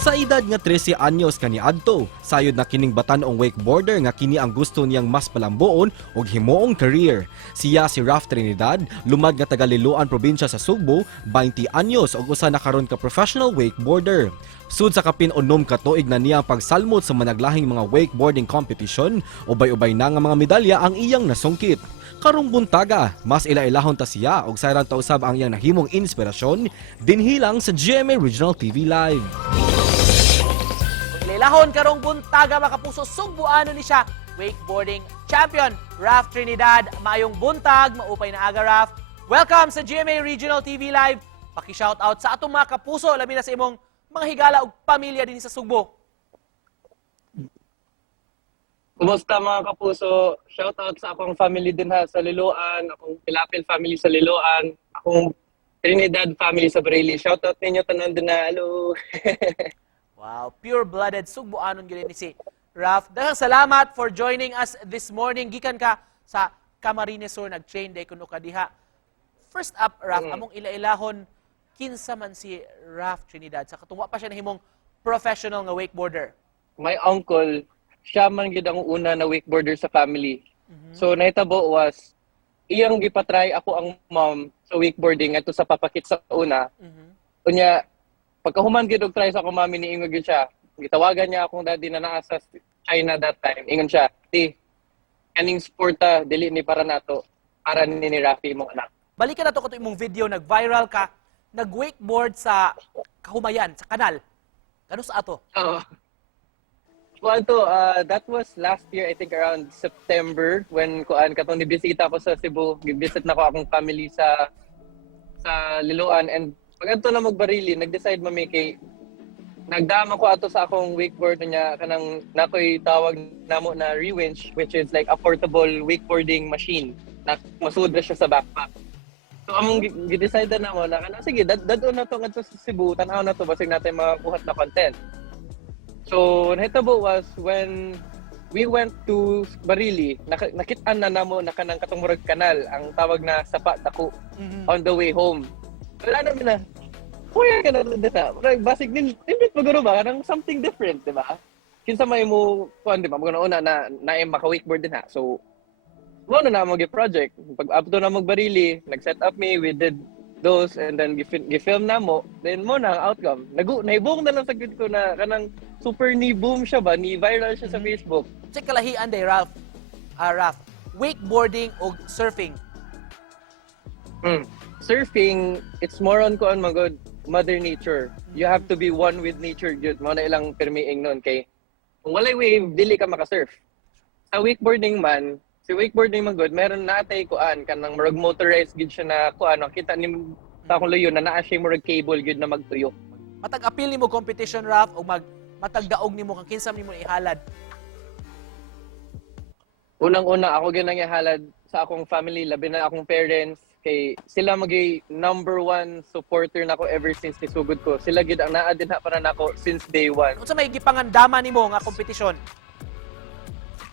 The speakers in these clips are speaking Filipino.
Sa edad nga 13 anyos kaniadto, sayod na kining batan-ong wakeboarder nga kini ang gusto niyang mas palambuon og himuong career. Siya si Raf Trinidad, lumad nga taga Liloan probinsya sa Sugbo, 20 anyos og usa na karon ka professional wakeboarder. Sud sa kapin unom ka tuig na niya ang pagsalmot sa managlahing mga wakeboarding competition, ubay-ubay na nga mga medalya ang iyang nasungkit. Karong buntaga, mas ila-ilahon ta siya og sayran ta usab ang iyang nahimong inspirasyon dinhilang sa GMA Regional TV Live. Ilahon karong buntaga mga kapuso, Sugbuano ni siya, wakeboarding champion Raf Trinidad. Maayong buntag, maupay na aga Raf. Welcome sa GMA Regional TV Live. Paki-shoutout sa atong mga kapuso, labi na sa imong mga higala ug pamilya din sa Sugbo. Kumusta mga kapuso? Shoutout sa akong family din ha sa Liloan, akong Pilapil family sa Liloan, akong Trinidad family sa Bareilly. Shoutout ninyo tanan din na hello. Wow, pure-blooded Sugbuanon gilin ni si Raf. Daghang salamat for joining us this morning. Gikan ka sa Camarines Sur, nag-train day kuno ka diha. First up, Raf, among ila-ilahon kinsa man si Raf Trinidad sa katungwa pa siya nahimong professional nga wakeboarder. My uncle, siya man gid ang una na wakeboarder sa family. So nahitabo was iyang gipatry ako ang mom sa wakeboarding ato sa papakit sa una. Unya pagkahuman gid og try sa akong mami niingon gyud siya. Gitawagan niya akong daddy na naa sa China that time. Ingon siya, "Ti, kaning sporta dili ni para nato, para ni Rafi mong anak." Balikan na to kato imong video, nag-viral ka, nag-wakeboard sa Kahumayan, sa kanal. Ano sa ato? Well, that was last year, I think around September, when katong nibisita ko sa Cebu, gibisit na ko akong family sa Liloan, and pag ato na magbarili, nag-decide mami kay nagdama ko ato sa akong wakeboard niya kanang nakoy tawag namo na rewinch, which is like a portable wakeboarding machine na masud na siya sa backpack. So among gi-decide na mo na kana sige dadon na to ngadto sa Cebu, tan-aw na to basig natin makakuha na content. So, nahitabo was when we went to Bareilly, nakit-an na namo na kanang katong murag kanal, ang tawag na Sapa Dako, on the way home. Wala namin na, kuya ka na dito. Basig din, hindi magano ba? Kanang something different, di ba? Kinsa may mo, di ba? Magano una na maka-wakeboard din ha. So, ano na mo project. Pag up to na mag-Bareilly, nag-set up me, we did those, and then gifilm na mo, then mo na ang outcome. Naibong na lang sa grid ko na kanang super ni-boom siya ba, ni-viral siya sa Facebook. Sa kalahian day, Raf. Raf, wakeboarding o surfing? Surfing, it's more on magod Mother Nature. You have to be one with nature, yun. Mo na ilang permiing nun kay kung walay wave, dili ka maka-surf. Sa wakeboarding man, si wakeboarding man good, meron natay kanang murag motorized gid siya na kita ni ta kung layo na naa siya murag cable gid na magtuyo. Matag apil nimo competition, Raf, o matagdaog nimo kang kinsam nimo ihalad? Unang-una ako gyud nang ihalad sa akong family, labi na akong parents kay sila magay number one supporter nako ever since nisugod ko. Sila gid ang naa dinha para nako since day one. Unsa may gipangandaman nimo nga kompetisyon?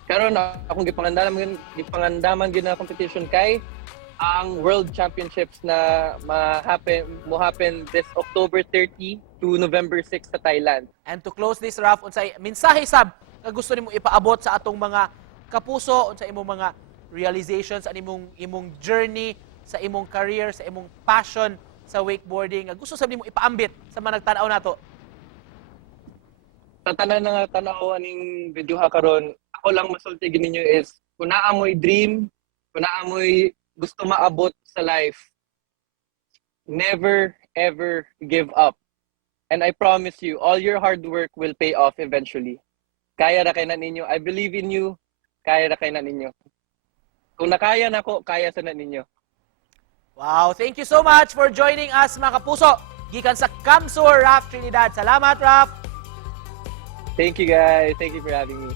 Karon akong gipangandaman gyud na competition kay ang World Championships na mo happen this October 30 to November 6 sa Thailand. And to close this, Raf, unsay mensahe sab nga gusto nimo ipaabot sa atong mga kapuso, unsa imong mga realizations, sa imong journey, sa imong career, sa imong passion sa wakeboarding, nga gusto sab nimo ipaambit sa mga nagtan-aw nato? Sa tanan nga tanaw aning video ha karon, ako lang masulti ninyo is kung naa mo'y dream, kung naa mo'y gusto maabot sa life, never ever give up. And I promise you, all your hard work will pay off eventually. Kaya na kayo na ninyo. I believe in you. Kaya na kayo na ninyo. Kung nakaya na ko, kaya sa na ninyo. Wow, thank you so much for joining us, mga kapuso. Gikan sa Kamsur, Raf Trinidad. Salamat, Raf! Thank you guys. Thank you for having me.